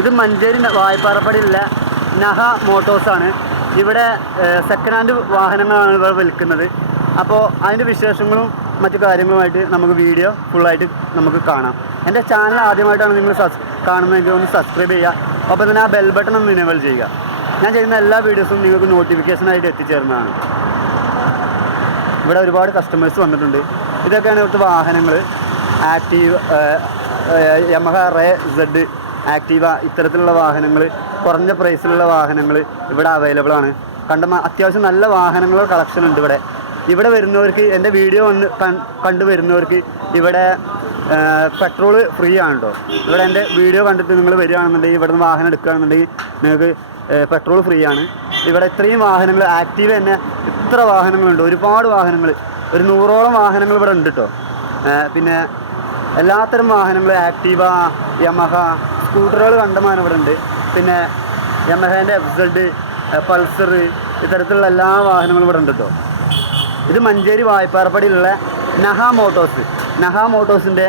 ഇത് മഞ്ചേരി വായ്പാറപ്പടിയിലുള്ള നഹ മോട്ടോഴ്സാണ്. ഇവിടെ second hand വാഹനങ്ങളാണ് ഇവിടെ വിൽക്കുന്നത്. അപ്പോൾ അതിൻ്റെ വിശേഷങ്ങളും മറ്റു കാര്യങ്ങളുമായിട്ട് നമുക്ക് വീഡിയോ ഫുള്ളായിട്ട് നമുക്ക് കാണാം. എൻ്റെ ചാനൽ ആദ്യമായിട്ടാണ് നിങ്ങൾ കാണുന്നതെങ്കിൽ ഒന്ന് സബ്സ്ക്രൈബ് ചെയ്യുക. അപ്പോൾ തന്നെ ആ ബെൽ ബട്ടൺ ഒന്ന് എനേബിൾ ചെയ്യുക. ഞാൻ ചെയ്യുന്ന എല്ലാ വീഡിയോസും നിങ്ങൾക്ക് നോട്ടിഫിക്കേഷനായിട്ട് എത്തിച്ചേരുന്നതാണ്. ഇവിടെ ഒരുപാട് കസ്റ്റമേഴ്സ് വന്നിട്ടുണ്ട്. ഇതൊക്കെയാണ് ഇവിടുത്തെ വാഹനങ്ങൾ. Active, Yamaha Ray Z, Activa ഇത്തരത്തിലുള്ള വാഹനങ്ങൾ, കുറഞ്ഞ പ്രൈസിലുള്ള വാഹനങ്ങൾ ഇവിടെ അവൈലബിൾ ആണ്. അത്യാവശ്യം നല്ല വാഹനങ്ങളുടെ കളക്ഷൻ ഉണ്ട് ഇവിടെ. ഇവിടെ വരുന്നവർക്ക്, എൻ്റെ വീഡിയോ കണ്ടു വരുന്നവർക്ക് ഇവിടെ പെട്രോൾ ഫ്രീ ആണ് കേട്ടോ. ഇവിടെ എൻ്റെ വീഡിയോ കണ്ടിട്ട് നിങ്ങൾ വരികയാണെന്നുണ്ടെങ്കിൽ, ഇവിടെ നിന്ന് വാഹനം എടുക്കുകയാണെന്നുണ്ടെങ്കിൽ നിങ്ങൾക്ക് പെട്രോൾ ഫ്രീ ആണ്. ഇവിടെ ഇത്രയും വാഹനങ്ങൾ, ആക്റ്റീവ് തന്നെ ഇത്ര വാഹനങ്ങളുണ്ട്, ഒരുപാട് വാഹനങ്ങൾ, ഒരു 100ഓളം വാഹനങ്ങൾ ഇവിടെ ഉണ്ട് കേട്ടോ. പിന്നെ എല്ലാത്തരം വാഹനങ്ങൾ, ആക്റ്റീവ, യമഹ, സ്കൂട്ടറുകൾ കണ്ടമാനം ഇവിടെ ഉണ്ട്. പിന്നെ യമഹേൻ്റെ FZ, പൾസർ, ഇത്തരത്തിലുള്ള എല്ലാ വാഹനങ്ങളും ഇവിടെ ഉണ്ട് കേട്ടോ. ഇത് മഞ്ചേരി വായ്പാറപ്പടിയിലുള്ള നഹ മോട്ടോഴ്സ്. നഹ മോട്ടോഴ്സിൻ്റെ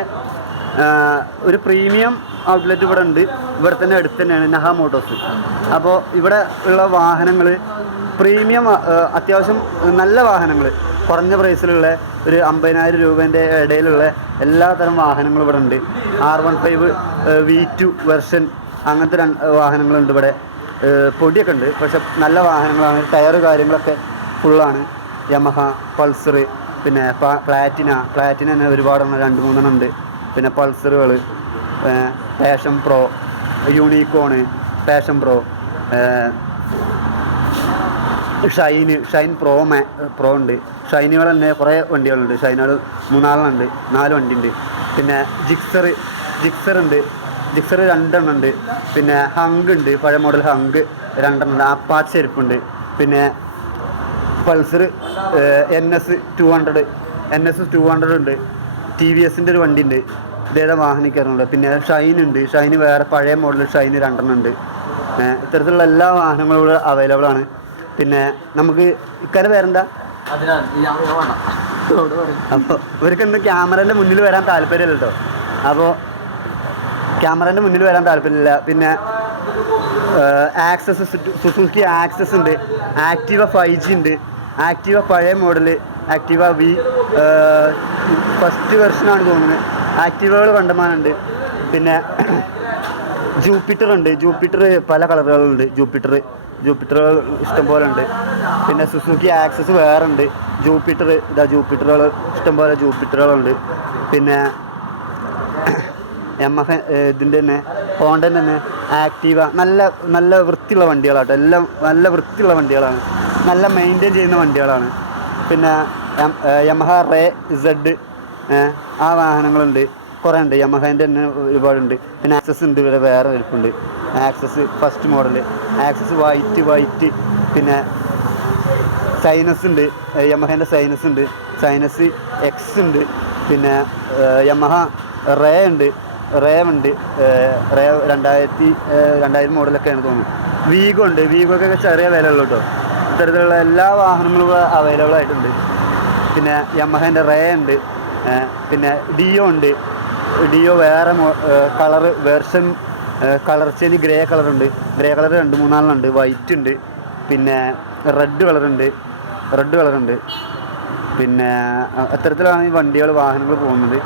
ഒരു പ്രീമിയം ഔട്ട്ലെറ്റ് ഇവിടെ ഉണ്ട്. ഇവിടെ തന്നെ അടുത്ത് തന്നെയാണ് നഹ മോട്ടോഴ്സ്. അപ്പോൾ ഇവിടെ ഉള്ള വാഹനങ്ങൾ പ്രീമിയം, അത്യാവശ്യം നല്ല വാഹനങ്ങൾ, കുറഞ്ഞ പ്രൈസിലുള്ള ഒരു 50,000 രൂപേൻ്റെ ഇടയിലുള്ള എല്ലാ തരം വാഹനങ്ങളും ഇവിടെ ഉണ്ട്. R15 V2 വെർഷൻ അങ്ങനത്തെ വാഹനങ്ങളുണ്ട് ഇവിടെ. പൊടിയൊക്കെ ഉണ്ട്, പക്ഷെ നല്ല വാഹനങ്ങളാണ്. ടയറ് കാര്യങ്ങളൊക്കെ ഫുള്ളാണ്. യമഹ, പൾസർ, പിന്നെ പ്ലാറ്റിന തന്നെ ഒരുപാടെണ്ണം, 2-3 ഉണ്ട്. പിന്നെ പൾസറുകൾ, Passion Pro, Unicorn, Passion Pro, Shine Pro ഉണ്ട്. ഷൈനുകൾ തന്നെ കുറേ വണ്ടികളുണ്ട്. ഷൈനുകൾ 3-4 4 വണ്ടി ഉണ്ട്. പിന്നെ ജിക്സർ ഉണ്ട്. ജിക്സർ 2 ഉണ്ട്. പിന്നെ ഹങ്ക് ഉണ്ട്, പഴയ മോഡൽ ഹങ്ക് 2 ഉണ്ട്. അപ്പാച്ച് ചെരുപ്പുണ്ട്. പിന്നെ പൾസർ NS 200 ഉണ്ട്. TVSൻ്റെ ഒരു വണ്ടി ഉണ്ട്. ഇതേതാ വാഹനിക്കാറുണ്ട്. പിന്നെ ഷൈൻ ഉണ്ട്. ഷൈന് വേറെ പഴയ മോഡൽ ഷൈന് 2 ഉണ്ട്. ഇത്തരത്തിലുള്ള എല്ലാ വാഹനങ്ങളും ഇവിടെ അവൈലബിൾ ആണ്. പിന്നെ നമുക്ക് ഇക്കാര്യം വേറെന്താ, അപ്പോൾ ഇവർക്കൊന്നും ക്യാമറേൻ്റെ മുന്നിൽ വരാൻ താല്പര്യമില്ല കേട്ടോ. അപ്പോൾ ക്യാമറേൻ്റെ മുന്നിൽ വരാൻ താല്പര്യമില്ല. പിന്നെ ആക്സസ്, സുസുക്കി ആക്സസ് ഉണ്ട്. ആക്റ്റീവ 5G ഉണ്ട്. ആക്റ്റീവ പഴയ മോഡൽ, ആക്റ്റീവ V ഫസ്റ്റ് വെർഷനാണ് തോന്നുന്നത്. ആക്റ്റീവകൾ കണ്ടമാനുണ്ട്. പിന്നെ ജൂപ്പിറ്റർ ഉണ്ട്. ജൂപ്പിറ്റർ പല കളറുകളുണ്ട്. ജൂപ്പിറ്ററുകൾ ഇഷ്ടംപോലെ ഉണ്ട്. പിന്നെ സുസുക്കി ആക്സസ് വേറെ ഉണ്ട്. ജൂപ്പിറ്ററുകൾ ഇഷ്ടംപോലെ ജൂപ്പിറ്ററുകളുണ്ട്. പിന്നെ യമഹ ഇതിൻ്റെ തന്നെ, ഹോണ്ടൻ്റെ തന്നെ ആക്റ്റീവ നല്ല വൃത്തിയുള്ള വണ്ടികളാട്ടോ. എല്ലാം നല്ല വൃത്തിയുള്ള വണ്ടികളാണ്, നല്ല മെയിൻറ്റെയിൻ ചെയ്യുന്ന വണ്ടികളാണ്. പിന്നെ യമഹ റേ സെഡ്, ആ വാഹനങ്ങളുണ്ട്, കുറേ ഉണ്ട്. യമഹേൻ്റെ തന്നെ ഒരുപാടുണ്ട്. പിന്നെ ആക്സസ് ഉണ്ട്, ഇവിടെ വേറെ ഇരിപ്പുണ്ട്. Access first model, access white. പിന്നെ സൈനസ് ഉണ്ട്, യമഹേൻ്റെ സൈനസ് ഉണ്ട്. സൈനസ് X ഉണ്ട്. പിന്നെ യമഹ റേ ഉണ്ട്. റേ 2000 മോഡലൊക്കെയാണ് തോന്നുന്നത്. വീഗോ ഉണ്ട്. വീഗോക്കൊക്കെ ചെറിയ വില ഉള്ളൂ കേട്ടോ. ഇത്തരത്തിലുള്ള എല്ലാ വാഹനങ്ങളും ഇവിടെ അവൈലബിൾ ആയിട്ടുണ്ട്. പിന്നെ യമഹേൻ്റെ റേ ഉണ്ട്. പിന്നെ ഡിയോ ഉണ്ട്. ഡിയോ വേറെ colour version, colour change, grey കളറുണ്ട്. ഗ്രേ കളർ 2-3 ഉണ്ട്. വൈറ്റ് ഉണ്ട്. പിന്നെ റെഡ് കളറുണ്ട്. പിന്നെ അത്തരത്തിലാണ് ഈ വാഹനങ്ങൾ പോകുന്നത്.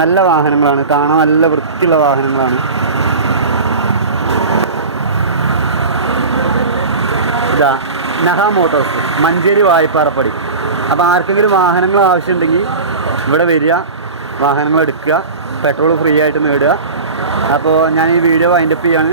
നല്ല വാഹനങ്ങളാണ്, കാണാൻ നല്ല വൃത്തിയുള്ള വാഹനങ്ങളാണ്. ഇതാ നഹ മോട്ടോഴ്സ്, മഞ്ചേരി വായ്പാറപ്പടി. അപ്പോൾ ആർക്കെങ്കിലും വാഹനങ്ങൾ ആവശ്യമുണ്ടെങ്കിൽ ഇവിടെ വരിക, വാഹനങ്ങൾ എടുക്കുക, പെട്രോൾ ഫ്രീ ആയിട്ട് നേടുക. അപ്പോൾ ഞാൻ ഈ വീഡിയോ വൈൻഡപ്പ് ചെയ്യാണ്.